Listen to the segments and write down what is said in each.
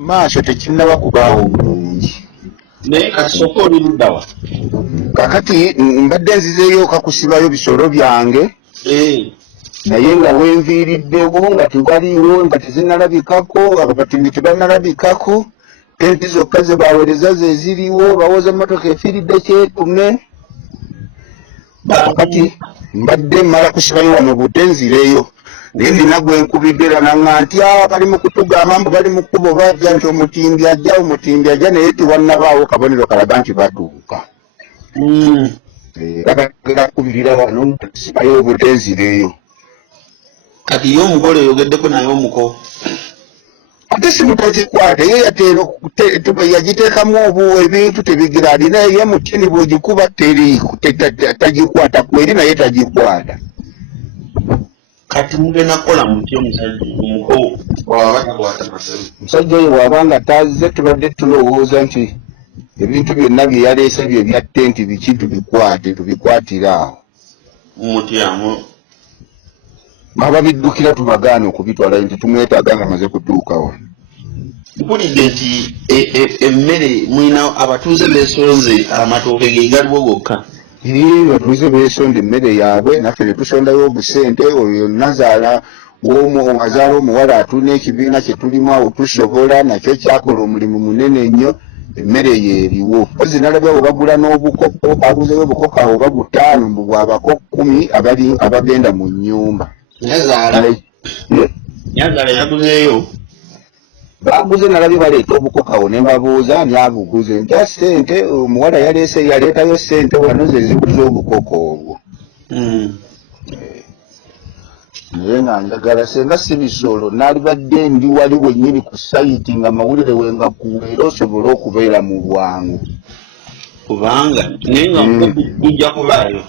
maaso tekinnaba kubaawo bulungi. Naye kasoko oli luddawa? Kakati mbadde nzizeeyo kakusibayo bisolo byange. Naye nga wenviiriddewo nga tewaliiwo nga tezinnalabikako abatimbi tebannalabikako enti zokka ze baweereza ze ziriwo bawoza emmotoka efiiridde kyetume. Kakati mbadde mmala kusibayo wano budde nzireeyo naye nina gwe nkubidde era nanga nti bali mu kutugamba mbu bali mu kkubo bajja nti omutimbi ajja naye tewannabaawo kabonero kalaga nti batuuka. Kakagera kubirira wano sibayo budde nzireeyo. Kati yo omugole oyogeddeko naye omuko ate simutagikwata ye yateera yagiteekamu ebintu tebigira alina ye mutini bwegikuba tagikwata kweri naye tagikwata. Kati mugenda kukola mutya omusajja omuko bw'aba takwata masiro? Omusajja oyo bw'abanga tazze tubadde tulowooza nti ebintu byonna bye yaleese bye bya ttenti biki tubikwatire awo. Mutyamu baba biddukira tubagaana okubitwala nti tumwetaaga nga amaze kutuuka wano. mpulidde nti emmere mwina abatuuze beesonze amatooke ge galiwo gokka. Batuuze beesonda emmere yaabwe naffe ne tusondayo obusente oyo nazaala azaala omuwala atulina ekibiina kye tulimu awo tusobola nakyo kyakola omulimu munene nnyo. Emmere yeeriwo ozi nalabya bwe bagula n'obukoko baguzeyo obukoko awo bagutaano mbu bwabako 10 abagenda mu nnyumba. Nyazaala yaguzeeyo baguze nalabye baleeta obukoko awo ne mbabuuza ani abuguze nti ssente omuwala yaleetayo ssente wano ze ziguze obukoko obwo. Naye nga njagala senga si bisolo nalibadde ndi wali wennyini ku sayiti nga mawulire wenga kuweera osobole okubeera mu bwangu. Kubanga naye nga gujja kubaayo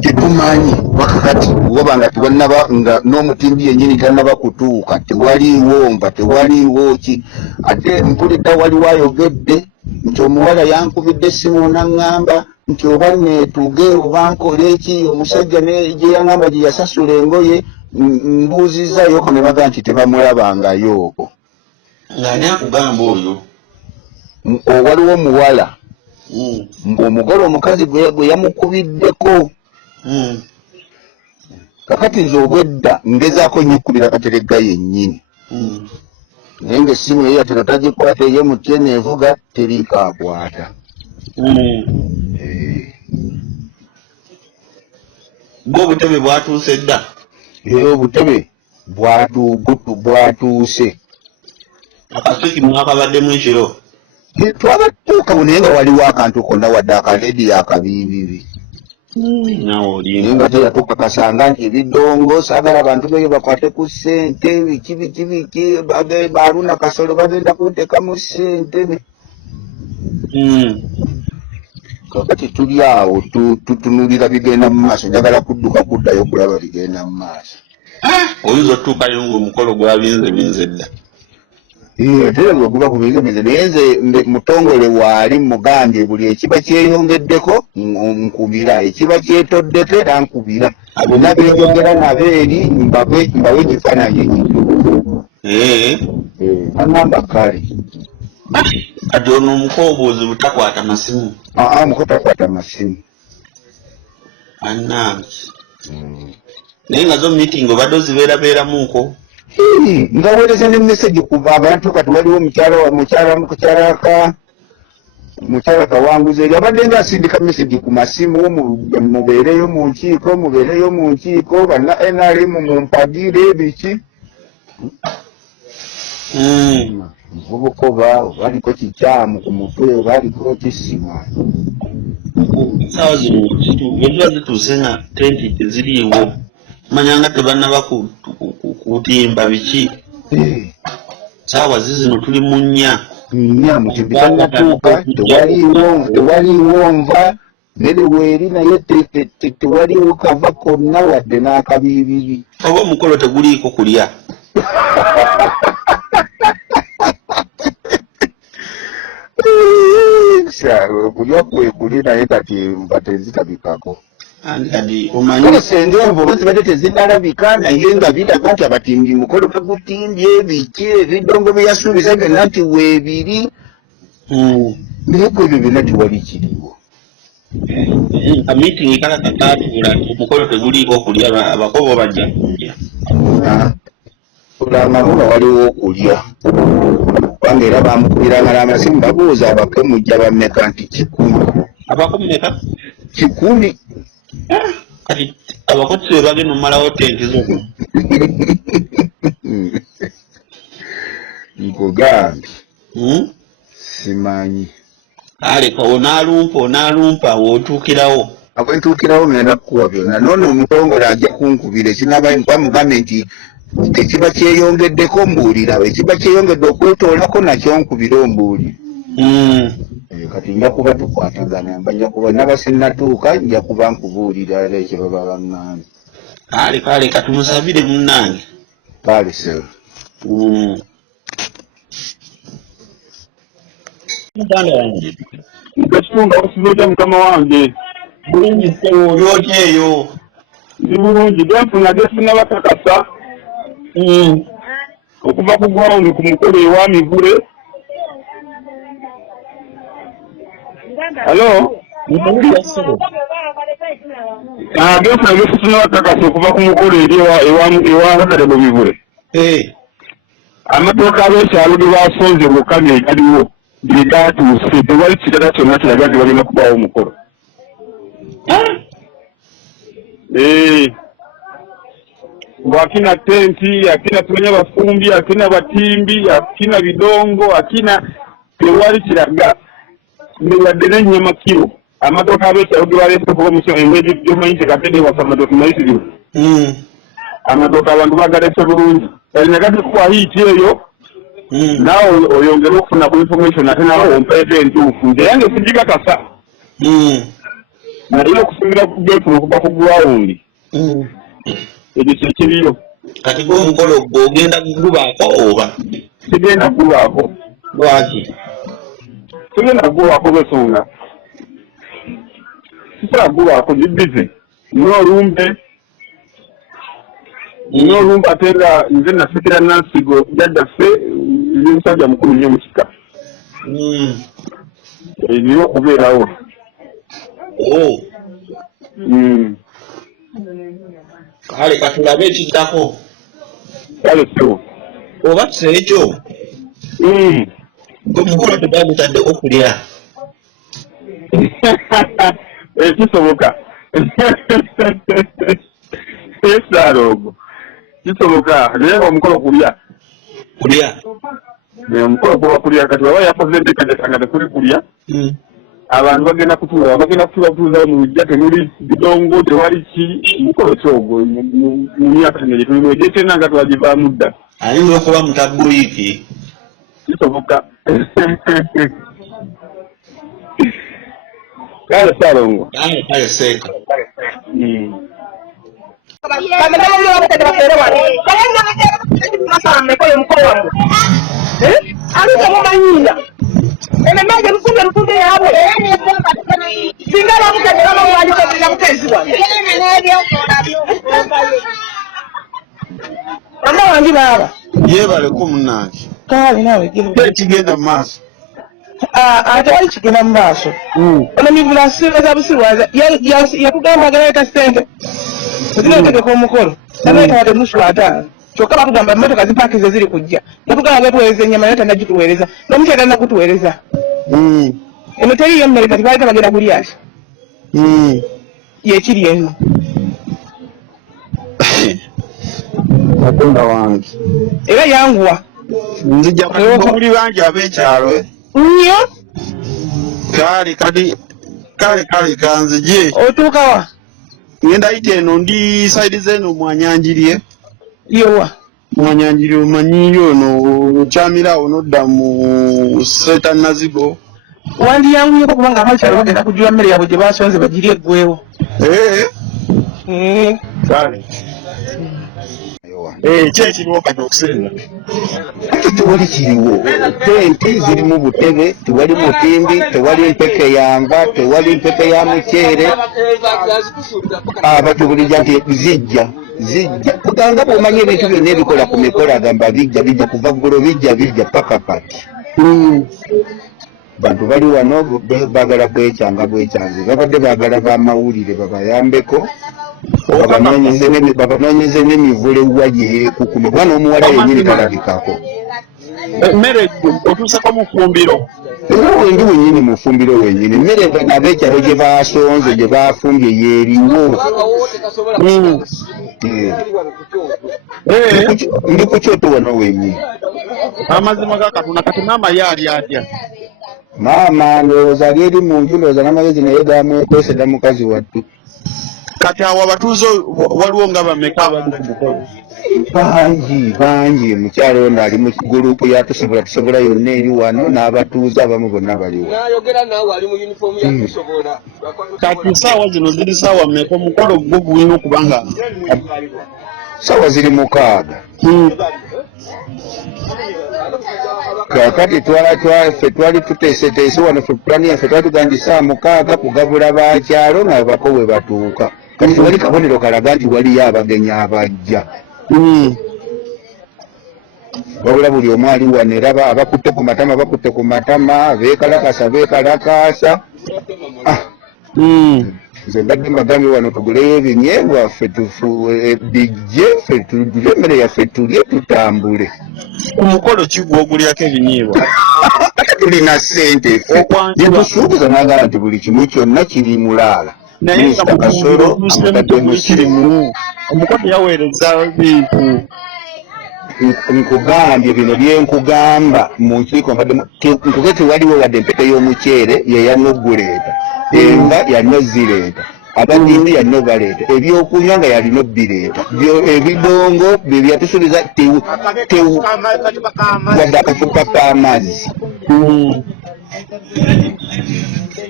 tetumanyi wakakati oba nga tewannaba nga n'omutimbi yennyini tannaba kutuuka tewaliiwo nva tewaliiwo ki ate mpulidde waliwo ayogedde nti omuwala yankubidde essimu n'aŋŋamba nti oba neetuge oba nkole eki omusajja gye yaŋŋamba gye yasasula engoye mbuuzizzayoko ne baga nti tebamulabangayo. ng'ani akugamba oyo? Waliwo omuwala ng'omugole omukazi gwe yamukubiddeko. Kakati nze obwedda ngezaako nnyikkulira Kateregga yennyini naye ng'essimu ye yatera tagikwata ye mutyene evuga teriiko akwata. Bwe obutebe bwatuuse dda? Obutebe bwatuuse. Akasiki mwakabaddemu ekiro? Twabatuuka naye nga waliwo akantu konna wadde akalediyo akabiibibi. Naye nga teyatukakasanga nti ebidongo saagala abantu beyo bakwate ku ssente biki baaluna kasolo bagenda kunteeka mu ssente. Kakati tuli awo tutunulira bigenda mu maaso njagala kuddayo kulaba bigenda mu maaso. Oyinza otuukayo ng'omukolo gwabinze dda. Ate bwe guba kubinze naye nze mutongole waali mugambye buli ekiba kyeyongeddeko nkubira ekiba kyetoddeko era nkubira bonna beeyongera nabo eri mbawe ekifaananyi ekyo. Aŋŋamba kale Kati ono omukoobuuzi butakwata masimu? Muko takwata masimu. Annange naye nga zo meeting obadde ozibeerabeeramuko? Nga weereza ne message kuva abantu kati waliwo mukyala Kawanguzi eri abadde ng'asindika message ku masimu mubeereyo mu nkiiko banna NRM mumpagire biki. Obukoba baliko kikyamu ku mutwe baliko kisima. Saawa zino bwe zituuse nga tenti teziriiwo manya nga tebannaba kutimba biki. Saawa zino tuli mu nnya mutimbi tannatuuka tewaliiwo nva mmere weeri naye tewaliiwo kava konna wadde n'akabiibibi. Oba omukolo teguliiko kulya? Kulya kwekuli naye kati mba tezitabikako. Andi omanyi kale senge envubu zibadde tezinnalabika naye nga biraga nti abatimbi mukolo bagutimbye ebiki ebidongo bye yasuubiza byonna nti weebiri naye ku ebyo byonna tiwali kiriwo meeting kala katatuula omukolo teguliiko okulya abakobo bajja kulya olamabuga waliwo okulya kubanga era bamukubiranga n'amasimu babuuza abake mujja bammeka nti 10 abako mmeka 10 kati abakozi be bagenda omumalawo tenti zoko nkugambye simanyi aleka onaalumpa wootuukirawo abwentuukirawo ngenda kukuwa byonna nono omutongole ajja kunkubira ekinaba nkwamugambye nti ekiba kyeyongeddeko mbuulira ekiba kyeyongedde okwetoolako nakyo nkubira ombuulira kati nja kuba tukwatagana bajja kuba nabasinnatuuka nja kuba nkubuulira ekyo baba baŋŋambye aleka tumusabire munnange kale sewe muganda wange ekitunga okusizoja mukama wange bulungi sewo olyotya eyo ndi bulungi genfuna gesina bakakasa okuva ku gwawundi ku mukolo ewa mivule alo genfuna gesina bakakasa okuva ku mukolo eri ewa kadebo mivule amatooka ab'ekyalo ge basonze bukami egaliwo gegatuuse tewali kirala kyonna kiraga nti balina kubawo omukolo ng'akina tenti akina tumenya bafumbi akina batimbi akina bidongo akina tewali kiraga wadde n'ennyama kiro amatooka ab'ekyalo ge baleese kuba emwezi gyomanyi tekatende wasa amatooka mayisirivu amatooka abantu bagaleese bulungi alina gatekuwaho iti eyo naawe oyongere okufuna ku information ate nawe ompeete entuufu nze yange sigikakasa naye okusingira ku getu okuva ku gwawundi ekyo kyekiriyo kati gw'omukolo gwe ogenda kugubaako oba sigenda kugubaako lwaki sigenda kugubaako lwensonga sisobola kugubaako nzibize n'olumbe ate nga nze nasikira nansigo jjajjaffe ndi musajja mukulu nnyo mu kika nina okubeerawo kale katulabe ekiddako kale so oba kiseekyo omukolo tegagutaddeko kulya kisoboka esaaloogo kisoboka naye nga omukolo kulya omukolo kuba kulya kati baba yakoze enteekateeka tekuli kulya abantu bagenda kutuuza mu lujja temuli bidongo tewali ki mukolo kyogwo mu myaka gino gye tulimu egyetena nga twagivaamu dda ayinza okuba mutabuliiki kisoboka kale Saalongo kale seeka yebaleko munnange ekigenda mu maaso atewali kigenda mu maaso ono mivula sibaza busirwaza yakugamba agaleeta ssente zireetegeka omukolo nabeeta tenusu 5 kyokka bakugamba emmotoka zipakize ziri kujja natugamba getuweereza ennyama naye tanagituweereza n'omukyala nagutuweereza eno teriyo mmere kati baleeta bagenda kulyaki yekiri eno katonda wange era yanguwa nzija muli bangi ab'ekyalo nnyo kale kanzije otuukawa ngenda yita eno ndi saidi zeno mwanyanjirye yowa mwanyanjirye omanyiyo ono kyamirawo nodda mu seta nazigo wandiyanguyeko kubanga abakyalo bagenda kujula mmere yabwe gye basonze bagirye eggwewo kale kyekiriwo kati okusenga tewali kiriwo tenti ziri mu butebe tewali mutimbi tewali mpeke yanga tewali mpeke ya muceere abatubuliza nti zijja kuganga bwomanya ebintu byonna ebikola ku mikolo agamba bijja kuva ggulo bijja paka kati bantu bali wano bagala bwekyanze babadde bagala bamawulire babayambeko babanoonyeze n'emivule wa gyeyekukume bwana omuwala yenyini talabikako emmere otuusako mu ffumbiro era wendi wenyini mu ffumbiro wenyini emmere ab'ekyalo gye basonze gye bafumbye yeeriwo ndi ku kyoto wano wenyini amazima ga Katonda kati maama ye ali atya maama ndowooza ali eri mu nju ndowooza n'amagezi naye gamwekwesera mukazi wattu kati awo abatuuze waliwo nga bameka abali ku mukolo bangi mukyalo ono ali mu gurupu yatusobola yonna eri wano n'abatuuze abamu bonna baliwo kati saawa zino ziri saawa mmeka omukolo gwo gulina okubanga saawa ziri 6 kakati ffe twali tuteeseteese wano ffe pulani yaffe twali tugandi saa 6 kugabula bakyalo nga bako we batuuka kati tewali kabonero kalaga nti waliyo abagenyi abajja wabula buli omu ali wano era abakutte ku matama beekalakaasa nze mbadde mbagambye wano tuguleyo ebinyeebwa ffe bijje ffe tugule emmere yaffe tulye tutambule ku mukolo kigwogulyako ebinyeebwa tulina ssente ffe yetusuubuza nagamba nti buli kimu kyonna kiri mulaala minisita kasolo amugadde musirimu omukolo yaweereza bintu nkugambye bino byenkugamba mu nkiiko nkuge tewaliwo wadde empeke y'omuceere yeyanoguleeta enva yalina zireeta abadindi yalina baleeta ebyokunywa nga yalina bireeta ebidongo byatusuubiza wadde akacupa k'amazzi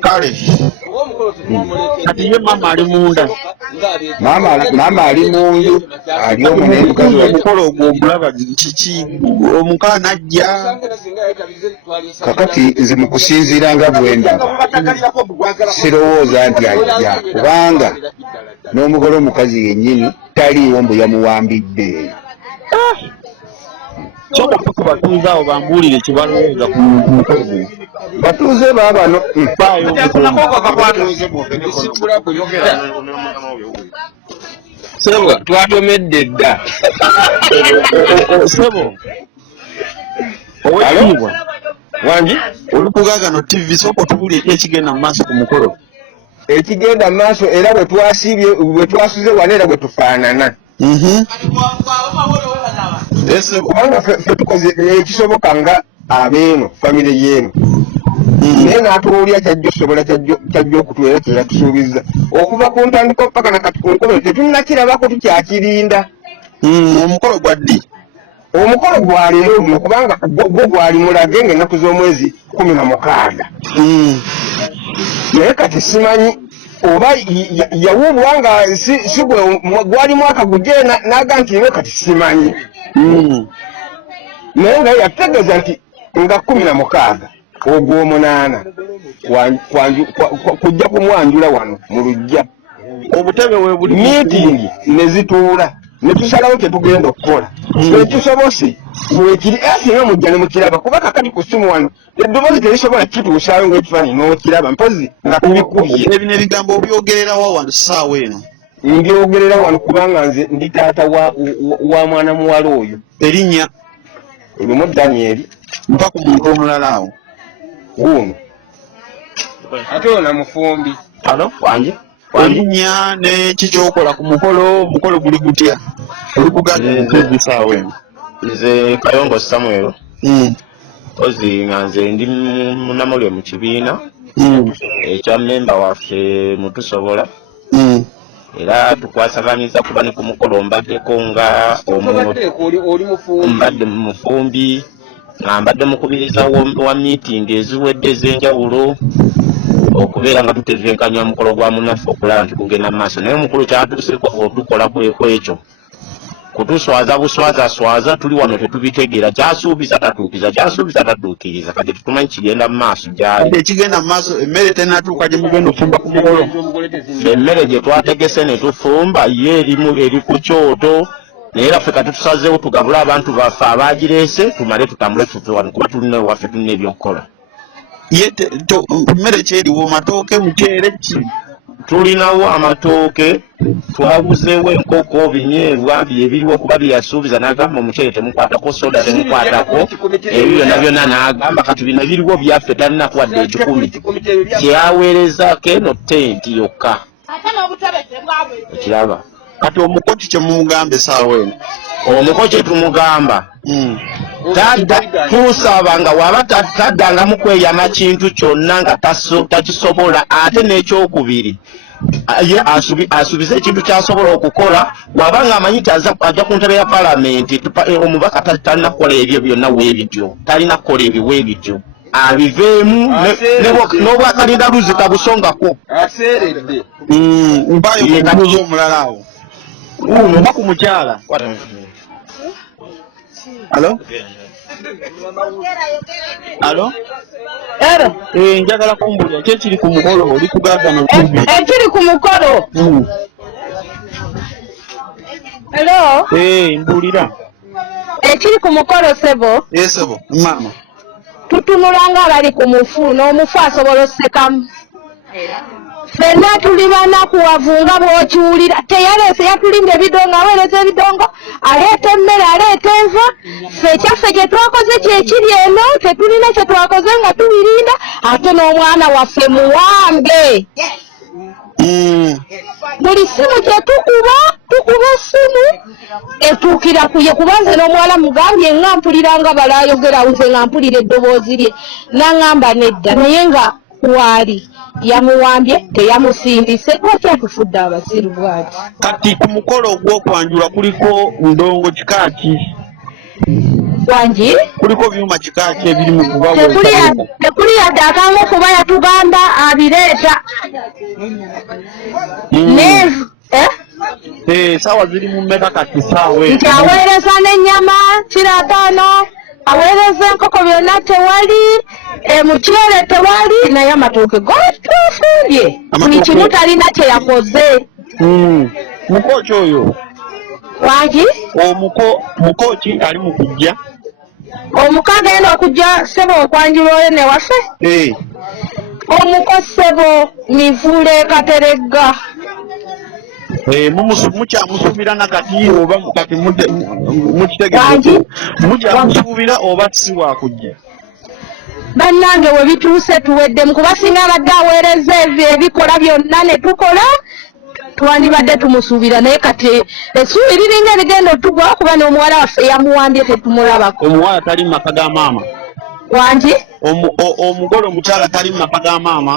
kale kati ye maama ali munda maama ali munju ali omu naye mukazi omukolo ogwo omulaba kiki omukaana najja kakati nze mu kusinziira nga bwendaba sirowooza nti ajja kubanga n'omugole omukazi yennyini taliiwo mbu yamuwambidde soka ku batuuze abo bambuulire kye balowooza ku mukolo gwo batuuze baabano sebo twatomedde dda sebo owekitiibwa wangi oli ku Gaagano TV sooka otubuulire ekigenda mu maaso ku mukolo ekigenda mu maaso era bwe twasiibye bwe twasuze wano era bwe tufaanana kubanga ffe tukoze ekisoboka nga abeeno famire y'eno naye n'atubuulira kyajja okusobola kyajja okutuera kyeyatusuubiza okuva ku ntandiko paka nakati ku nkono tetunnakirabako tukyakirinda omukolo gwa ddi omukolo gwaleero guno kubanga gwo gwali mulage ng'ennaku z'omwezi 16 naye kati simanyi oba yawubwa nga si gwali mwaka gugenda naga nti ino kati simanyi naye nga yategeeza nti nga 16 ogw'omunaana kujja kumwanjula wano mu lujja obutebe we buli miitingi ne zituula ne tusalawo kye tugenda okukola ekisobose wekiri asinga mujja ne mukiraba kuba kakati ku ssimu wano eddoboozi terisobola kituusaayo ng'ekifaananyi n'okiraba mpozi nga tubikubye ebino ebigambo obyogererawo wano ssaawa eno mbyogerera wano kubanga nze ndi taata wa mwana muwala oyo erinnya erimu Daniel mpa ku muntu omulala awo guno ate ona mufumbi alo wange erinnya n'eki kyokola ku omukolo guli gutya oli ku Gaagano TV ssaawa eno nze Kayongo Samuel ozi nga nze ndi munamulyo mu kibiina ekya mmemba waffe mutusobola era tukwasaganyiza kuba ne ku mukolo mbaddeko nga mbadde mufumbi nga mbadde mukubiriza wa miitingi eziwedde ez'enjawulo okubeera nga tutevenkanya omukolo gwa munaffe okulaba nti gugenda mu maaso naye omukulu kyatuuseko otukola kwekyo kutuswaza buswaza tuli wano tetubitegeera kyasuubiza tatuukiriza kati tutumanyi kigenda mu maaso gyali ekigenda mu maaso emmere tenatuuka gye mugenda ofumba ku mukolo emmere gye twategese ne tufumba ye eri ku kyoto naye laffe kati tusazeewo tugabule abantu baffe abaagireese tumale tutambule tuve wano kuba tulina waffe tulina ebyokukola ye emmere kyeriwo matooke muceere ki tulinawo amatooke twaguzeewo enkoko binyeebwa byebiriwo kuba byeyasuubiza n'agamba omuceere temukwatako soda temukwatako ebyo byonna n'agamba kati bino biriwo byaffe talina kuwadde ekikumi kyaweerezaako eno tenti yokka ekiraba kati omukoti kyemugambe saawa eno omuko kye tumugamba tusaba nga waba taddangamu kweyama kintu kyonna nga takisobola ate n'ekyokubiri ye asuubiza ekintu kyasobola okukola waba ng'amanyi ajja ku ntebe ya palamenti omubaka talina kukola ebyo byonna weebityo talina kukola ebyo weebityo abiveemu n'obwakalinda luzika busongako aseeredde mpayo kubuuza omulala awo oba ku mukyala alo alo Era njagala kumbulira ki ekiri ku mukolo oli kugaagana TV ekiri ku mukolo Hello mbulira ekiri ku mukolo sebo sebo maama tutunula nga abali ku mufu n'omufu asobola ossekamu ffenna tuli banaku wavunga bw'okiwulira teyaleese yatulinda ebidongo aweereza ebidongo aleeta emmere aleeta enva ffe ekyaffe gye twakoze kyekiri eno tetulina kye twakoze nga tubirinda ate n'omwana waffe muwambe buli simu kye tukuba essimu etuukira kuye kubanze n'omuwala mugambye nga mpuliranga balaayogera nze nga mpulira eddoboozi lye n'aŋŋamba nedda naye nga waali yamuwambye teyamusindise lwaki atufudde abasiru bwati kati ku mukolo ogw'okwanjula kuliko ndongo kikaaki wangi kuliko byuma kikaaki ebiri mu kuba tekuli yadde akanga okuba yatugamba abireeta saawa ziri mu mmeka kati saawa nti aweereza n'ennyama kirataano aweereza enkoko byonna tewali muceere tewali naye amatooke gotufundye buli kimu talina kye yakoze mukoki oyo wangi mukoki ali mu kujja omuko agenda okujja sebo okwanjula oyo newaffe omuko sebo mivuule kateregga mukyamusuubira nakati oba kati mukitegeeza mukyamusuubira oba si wakujja bannange we bituuse tuweddemu kuba singa abadde aweereza ebyo ebikola byonna ne tukola twandibadde tumusuubira naye kati essuubi liringa ebigenda otugwawo kuba n'omuwala waffe yamuwambye tetumulabako omuwala tali mu maka ga maama wangi omugole omukyala tali mu maka ga maama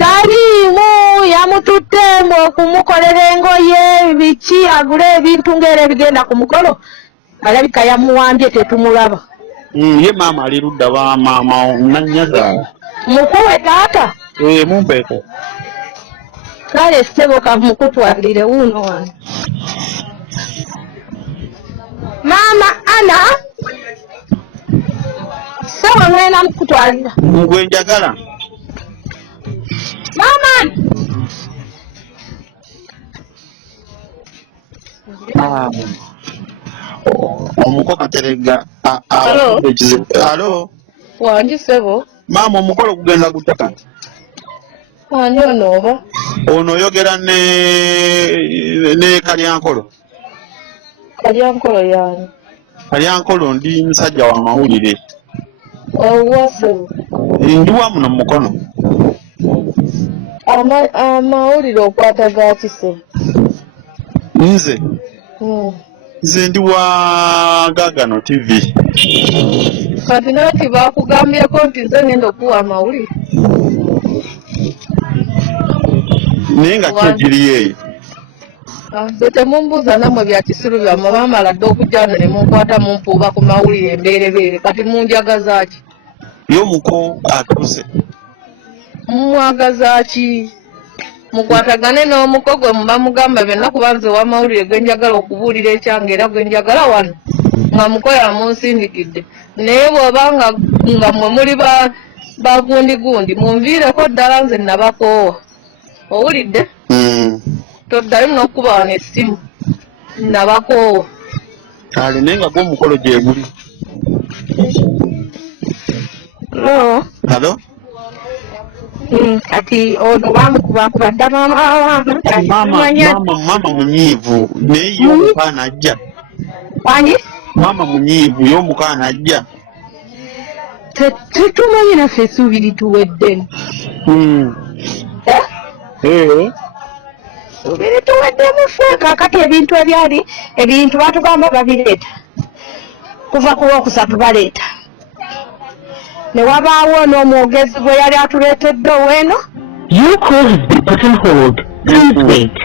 taliimu yamututte mbu okumukolera engoye biki agule ebintu ng'era ebigenda ku mukolo alabika yamuwambye tetumulaba ye maama ali ludda ba maama nannyazaala mukuwe taata mumpeeko kale ssebo kamukutwalire wuuno wano maama ana ssebo ngenda mukutwalira gwe njagala maama omuko kateregga alo wangi ssebo maama omukolo gugenda gutta kati ani ono oba ono oyogera ne kalyankolo kalyankolo yani kalyankolo ndi musajja wa mawulire owa ssebo ndiwa muno mu mukono amawulire okwata gaki ssebo nze ndi wa Gaagano TV kati nati bakugambyeko nti nze ngenda okuwa amawulire naye nga kyegiriyo eyo nze temumbuuza nammwe bya kisiru byammwe bamala dde okujjano ne munkwata mumpuuba ku mawulire emberebeere kati munjagaza ki y'omuko atuuse mumwagaza ki mukwatagane n'omuko gwe muba mugamba byonna kubanze w'amawulire gwe njagala okubuulira ekyange era gwe njagala wano nga muko yamunsindikidde naye bw'oba nga mmwe muli bagundigundi munviireko ddala nze nabakoowa owulidde toddayo n'okuba wano essimu nabakoowa kale naye nga gw'omukolo gye guli halo kati ono bamukubakubadda mama munyiivu naye y'omukaana ajja wanyi mama munyiivu y'omukaana ajja tetumanyi naffe essuubi lituweddemu essuubi lituweddemu ffe kaakati ebintu ebyali ebintu batugamba babireeta kuva ku Lwokusatu baleeta ne wabaawo n'omwogezi gwe yali atuleetedde ow'eno. You call the button hold. Please wait.